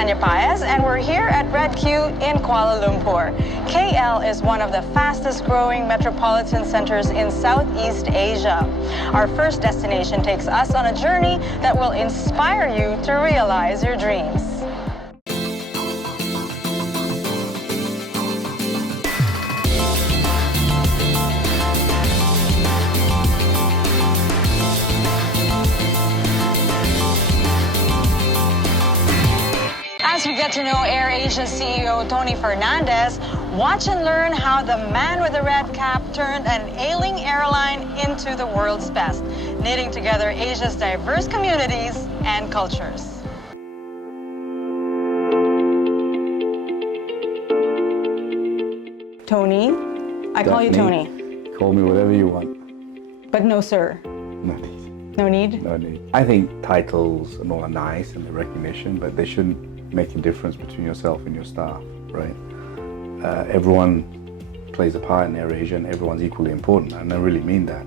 Ksenia Paez, and we're here at RedQ in Kuala Lumpur. KL is one of the fastest growing metropolitan centers in Southeast Asia. Our first destination takes us on a journey that will inspire you to realize your dreams. As we get to know AirAsia CEO Tony Fernandes, watch and learn how the man with the red cap turned an ailing airline into the world's best, knitting together Asia's diverse communities and cultures. Tony, I call you Tony. Call me whatever you want. But no, sir. No need. No need? No need. I think titles and all are nice and the recognition, but they shouldn't make a difference between yourself and your staff, right? Everyone plays a part in AirAsia and everyone's equally important, and I really mean that.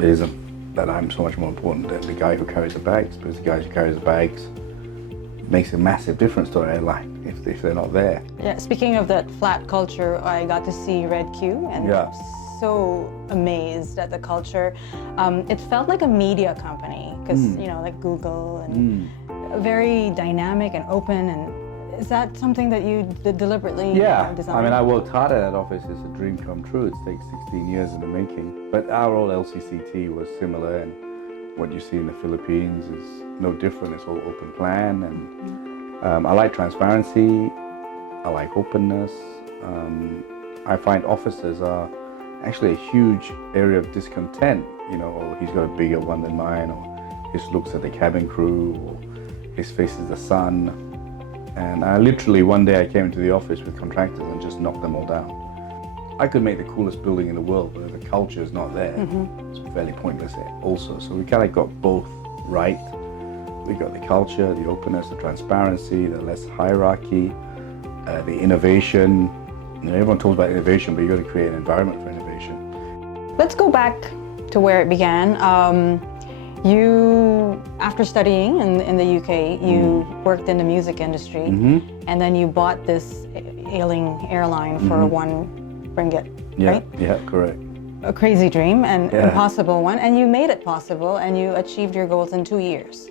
It isn't that I'm so much more important than the guy who carries the bags, because the guys who carry the bags makes a massive difference to our airline if they're not there. Yeah, speaking of that flat culture, I got to see RedQ and so amazed at the culture. It felt like a media company, because you know, like Google and very dynamic and open. And is that something that you deliberately designed? I mean, I worked hard at that office. It's a dream come true. It takes 16 years in the making. But our old LCCT was similar, and what you see in the Philippines is no different. It's all open plan, and I like transparency. I like openness. I find officers are actually a huge area of discontent. You know, or he's got a bigger one than mine, or he just looks at the cabin crew, or his face is the sun. And I literally, one day I came into the office with contractors and just knocked them all down. I could make the coolest building in the world, but if the culture is not there, it's fairly pointless also. So we kind of got both right. We got the culture, the openness, the transparency, the less hierarchy, the innovation. You know, everyone talks about innovation, but you got to create an environment for innovation. Let's go back to where it began. You, after studying in the UK, you worked in the music industry, and then you bought this ailing airline for #1, right? Yeah, correct. A crazy dream and impossible one, and you made it possible, and you achieved your goals in 2 years.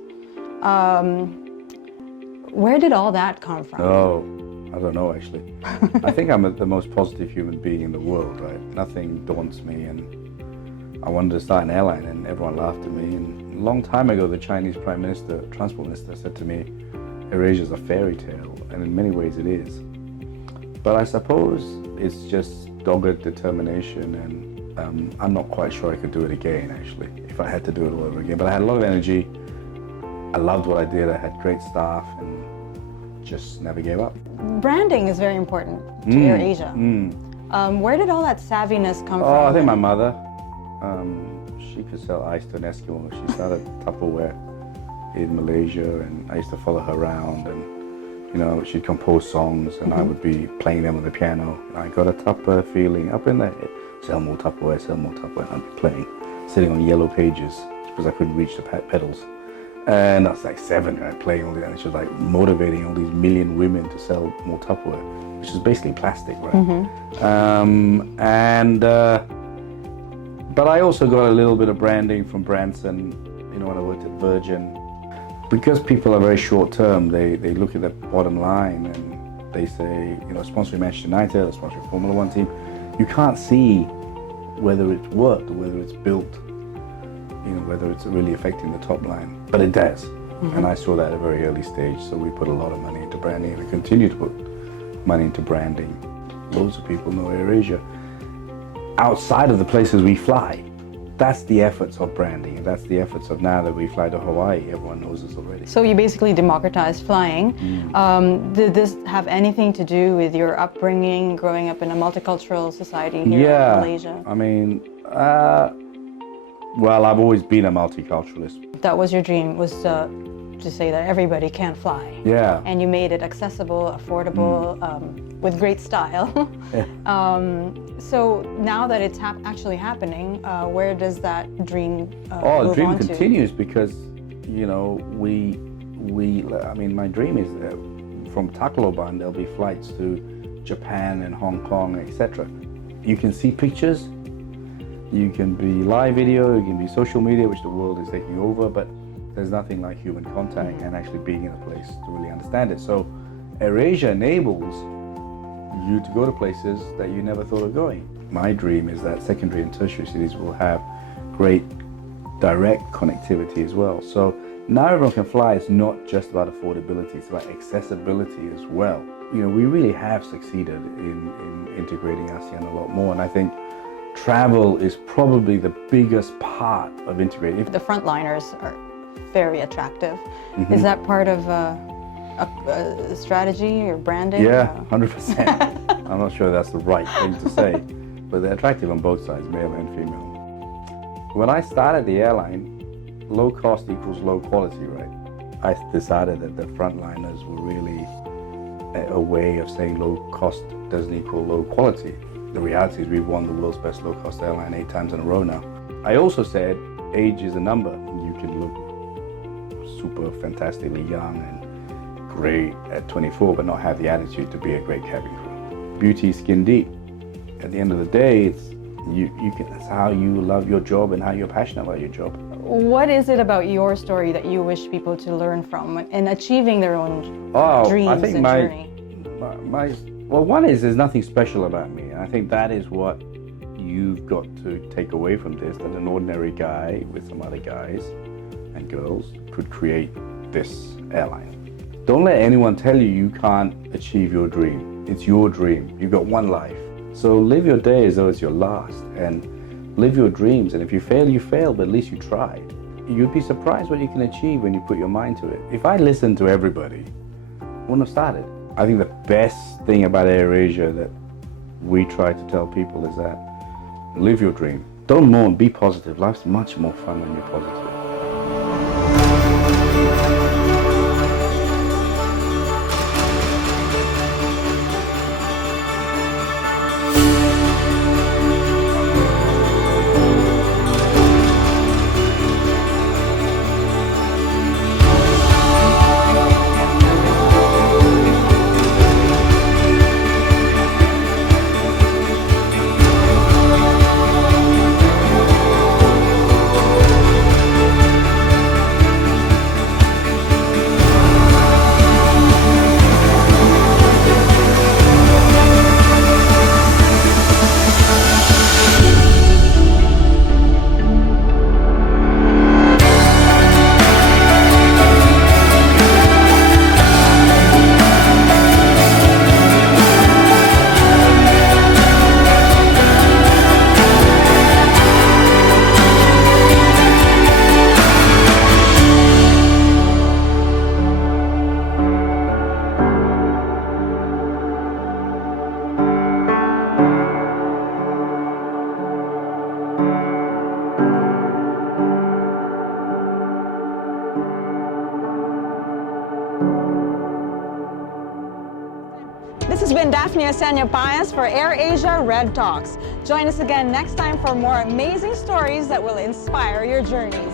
Where did all that come from? Oh, I don't know actually. I think I'm the most positive human being in the world, right? Nothing daunts me, and I wanted to start an airline, and everyone laughed at me. And a long time ago, the Chinese Prime Minister, Transport Minister, said to me, AirAsia is a fairy tale, and in many ways it is. But I suppose it's just dogged determination, and I'm not quite sure I could do it again, actually, if I had to do it all over again. But I had a lot of energy. I loved what I did. I had great staff, and just never gave up. Branding is very important to AirAsia. Where did all that savviness come from? Oh, I think my mother. She could sell ice to an Eskimo. She started Tupperware in Malaysia, and I used to follow her around, and you know, she'd compose songs, and I would be playing them on the piano. And I got a Tupper feeling up in the head. Sell more Tupperware, sell more Tupperware. And I'd be playing, sitting on yellow pages because I couldn't reach the pedals. And I was like 7, right, playing all that, and she was like motivating all these million women to sell more Tupperware, which is basically plastic, right? But I also got a little bit of branding from Branson, you know, when I worked at Virgin. Because people are very short term, they look at the bottom line and they say, you know, sponsoring Manchester United or sponsoring Formula 1 team, you can't see whether it's worked or whether it's built, you know, whether it's really affecting the top line. But it does. And I saw that at a very early stage, so we put a lot of money into branding, and we continue to put money into branding. Loads of people know AirAsia. Outside of the places we fly, that's the efforts of branding, and that's the efforts of now that we fly to Hawaii, everyone knows us already. So you basically democratized flying. Did this have anything to do with your upbringing, growing up in a multicultural society here in Malaysia? I mean, well, I've always been a multiculturalist. That was your dream, was to say that everybody can fly. Yeah. And you made it accessible, affordable, with great style. So now that it's actually happening, where does that dream the dream on continues because, you know, we I mean, my dream is that from Tacloban there'll be flights to Japan and Hong Kong, etc. You can see pictures, you can be live video, you can be social media, which the world is taking over, but there's nothing like human contact and actually being in a place to really understand it. So AirAsia enables you to go to places that you never thought of going. My dream is that secondary and tertiary cities will have great direct connectivity as well. So now everyone can fly. It's not just about affordability, it's about accessibility as well. You know, we really have succeeded in integrating ASEAN a lot more, and I think travel is probably the biggest part of integrating. The frontliners are very attractive. Is that part of a strategy or branding? Yeah, 100%. I'm not sure that's the right thing to say, but they're attractive on both sides, male and female. When I started the airline, low cost equals low quality, right? I decided that the frontliners were really a way of saying low cost doesn't equal low quality. The reality is we've won the world's best low cost airline 8 times in a row now. I also said age is a number. You can look super fantastically young and great at 24, but not have the attitude to be a great cabin crew. Beauty is skin deep. At the end of the day, it's that's how you love your job and how you're passionate about your job. What is it about your story that you wish people to learn from in achieving their own dreams I think and journey? Well, one is there's nothing special about me, and I think that is what you've got to take away from this, that an ordinary guy with some other guys and girls could create this airline. Don't let anyone tell you you can't achieve your dream. It's your dream. You've got one life. So live your day as though it's your last, and live your dreams. And if you fail, you fail, but at least you tried. You'd be surprised what you can achieve when you put your mind to it. If I listened to everybody, I wouldn't have started. I think the best thing about AirAsia that we try to tell people is that live your dream. Don't mourn, be positive. Life's much more fun when you're positive. This has been Daphne Pias for AirAsia RedTalks. Join us again next time for more amazing stories that will inspire your journeys.